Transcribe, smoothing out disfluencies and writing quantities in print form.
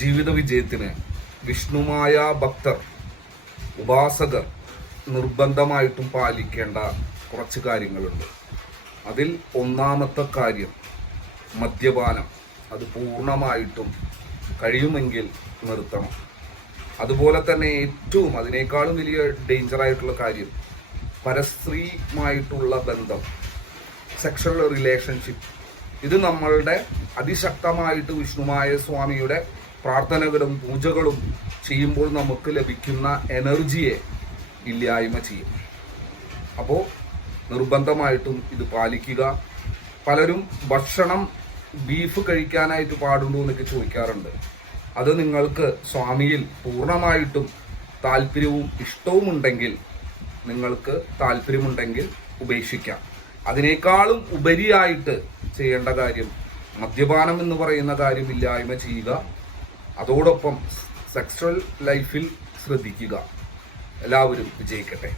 ജീവിത വിജയത്തിന് വിഷ്ണുമായ ഭക്തർ, ഉപാസകർ നിർബന്ധമായിട്ടും പാലിക്കേണ്ട കുറച്ച് കാര്യങ്ങളുണ്ട്. അതിൽ ഒന്നാമത്തെ കാര്യം മദ്യപാനം. അത് പൂർണ്ണമായിട്ടും കഴിയുമെങ്കിൽ നിർത്തണം. അതുപോലെ തന്നെ ഏറ്റവും അതിനേക്കാളും വലിയ ഡേഞ്ചർ ആയിട്ടുള്ള കാര്യം പരസ്ത്രീയുമായിട്ടുള്ള ബന്ധം, സെക്ഷൽ റിലേഷൻഷിപ്പ്. ഇത് നമ്മളുടെ അതിശക്തമായിട്ട് വിഷ്ണുമായ സ്വാമിയുടെ പ്രാർത്ഥനകളും പൂജകളും ചെയ്യുമ്പോൾ നമുക്ക് ലഭിക്കുന്ന എനർജിയെ ഇല്ലായ്മ ചെയ്യും. അപ്പോൾ നിർബന്ധമായിട്ടും ഇത് പാലിക്കുക. പലരും ഭക്ഷണം ബീഫ് കഴിക്കാനായിട്ട് പാടുണ്ടോ എന്നൊക്കെ ചോദിക്കാറുണ്ട്. അത് നിങ്ങൾക്ക് സ്വാമിയിൽ പൂർണ്ണമായിട്ടും താല്പര്യവും ഇഷ്ടവും ഉണ്ടെങ്കിൽ, നിങ്ങൾക്ക് താല്പര്യമുണ്ടെങ്കിൽ ഉപേക്ഷിക്കാം. അതിനേക്കാളും ഉപരിയായിട്ട് ചെയ്യേണ്ട കാര്യം മദ്യപാനം എന്ന് പറയുന്ന കാര്യം ഇല്ലായ്മ ചെയ്യുക. അതോടൊപ്പം സെക്സ്വൽ ലൈഫിൽ ശ്രദ്ധിക്കുക. എല്ലാവരും വിജയിക്കട്ടെ.